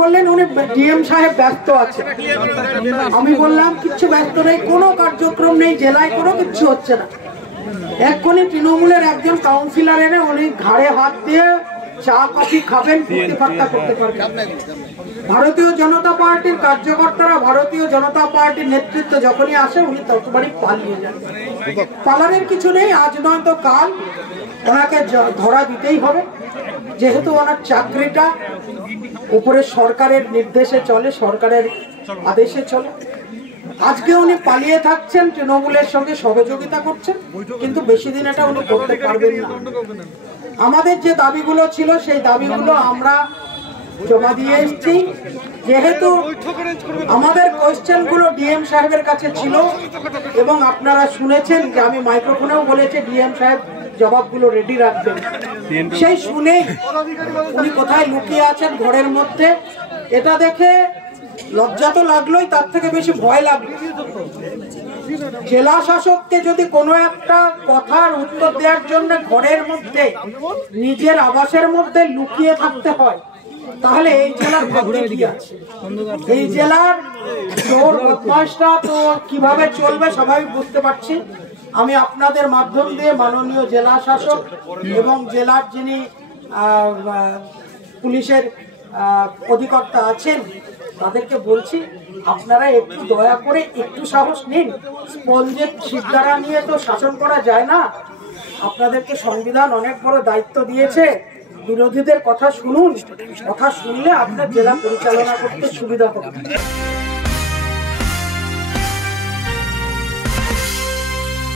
বললেন উনি ডিএম সাহেব ব্যস্ত আছে। আমি বললাম কিচ্ছু ব্যস্ত নেই, কোনো কার্যক্রম নেই, জেলায় কোনো কিচ্ছু হচ্ছে না। এক্ষুনি তৃণমূলের একজন কাউন্সিলর এনে উনি ঘাড়ে হাত দিয়ে চা কফি খাবেন, ফুর্তি ফাত্তা করতে পারবেন। ভারতীয় জনতা পার্টির কার্যকর্তারা, ভারতীয় জনতা পার্টির নেতৃত্ব যখনই আসে উনি ততবারই পালিয়ে যান। পালানোর কিছু নেই, আজ নয় তো কাল ওনাকে ধরা দিতেই হবে, যেহেতু ওনার চাকরিটা উপরে সরকারের নির্দেশে চলে, সরকারের আদেশে চলে। আজকে উনি পালিয়ে থাকছেন, তৃণমূলের সঙ্গে সহযোগিতা করছেন, কিন্তু বেশি দিন এটা উনি করতে পারবেন না। আমাদের যে দাবিগুলো ছিল সেই দাবিগুলো আমরা জমা দিয়ে এসেছি। যেহেতু আমাদের কোয়েশ্চেন গুলো ডিএম সাহেবের কাছে ছিল এবং আপনারা শুনেছেন যে আমি মাইক্রোফোনেও বলেছি ডিএম সাহেব জবাবগুলো রেডি রাখবেন, সেই শুনে উনি কোথায় লুকিয়ে আছেন ঘরের মধ্যে, এটা দেখে লজ্জা তো লাগলোই, তার থেকে বেশি ভয় লাগলো। জেলা শাসককে যদি কোনো একটা কথার উত্তর দেওয়ার জন্য ঘরের মধ্যে, নিজের আবাসের মধ্যে লুকিয়ে থাকতে হয়, তাহলে এই জেলার ভাগ্যে কি আছে? এই জেলার চোর বদমাশরা তো কিভাবে চলবে সবাই বুঝতে পারছি। আমি আপনাদের মাধ্যম দিয়ে মাননীয় জেলা শাসক এবং জেলার যিনি পুলিশের অধিকর্তা আছেন তাদেরকে বলছি, আপনারা একটু দয়া করে একটু সাহস নিন। স্পঞ্জের শিরদাঁড়া নিয়ে তো শাসন করা যায় না। আপনাদেরকে সংবিধান অনেক বড় দায়িত্ব দিয়েছে, বিরোধীদের কথা শুনুন, কথা শুনলে আপনার জেলা পরিচালনা করতে সুবিধা হবে।